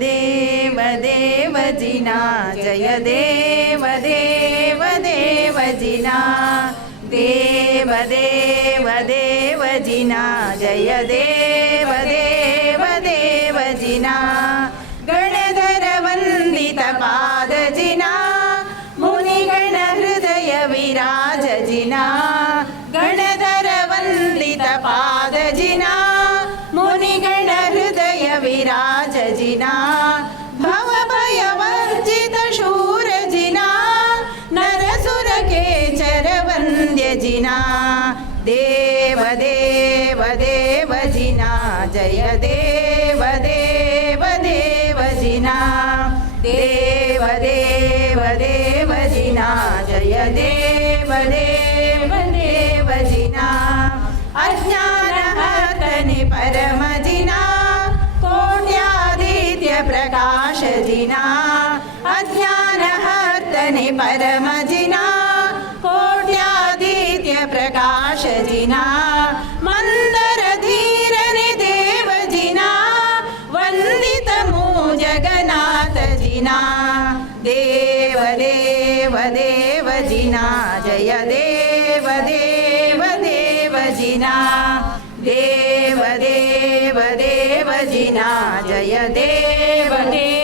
देव जिना जय देव देव देवजिना देव देव जिना जय देव देव हृदय विराजजिना भवभयवर्जित शूरजिना नरसुर केचर वन्द्यजिना देव देव देवजिना जय देव देव देवजिना देव देव देवजिना जय देव देव देवजिना अज्ञानहर्तनि प्रकाशजिना अज्ञानहर्तनि परमजिना, कोट्यादित्य प्रकाशजिना, मन्दरधीरनि देवजिना वन्दितमु जगन्नाथजिना देव देव, देवजिना, जय देव देव, देवजिना। देव देव, देवजिना, जय देव देव।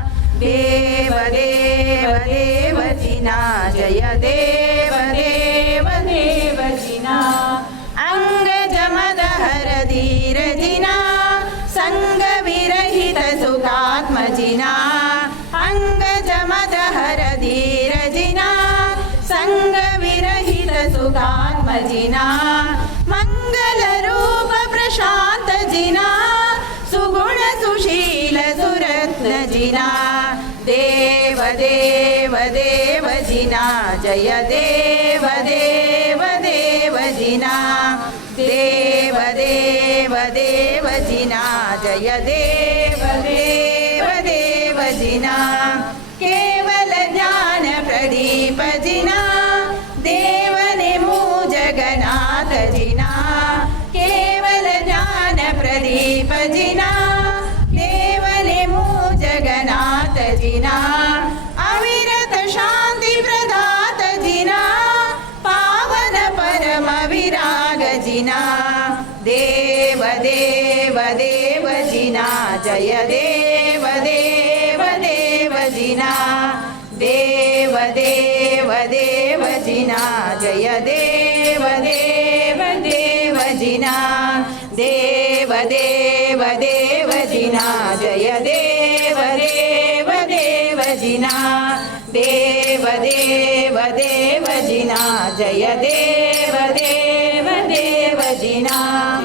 देव देव देवजिना जय देव देव देवजिना अङ्गजमदहर धीरजिना सङ्गविरहित सुखात्मजिना अङ्गजमदहर धीरजिना सङ्गविरहित सुखात्मजिना मङ्गलरूप प्रशान्तजिना सुगुण सुशील सुरत्नजिना देव देव देवजिना जय देव देव देवजिना देव देव देवजिना जय देव देव देवजिना केवल ज्ञान प्रदीपजिना देवने मू जगन्नाथजिना केवल ज्ञान प्रदीपजिना देवने मू जगन्नाथजिना अविरत विरागजिना देव देव देवजिना जय देव देव देवजिना देव देव देवजिना जय देव देव देवजिना देव देव देवजिना जय देव देव देवजिना देव देव देवजिना जय देव देव Regina.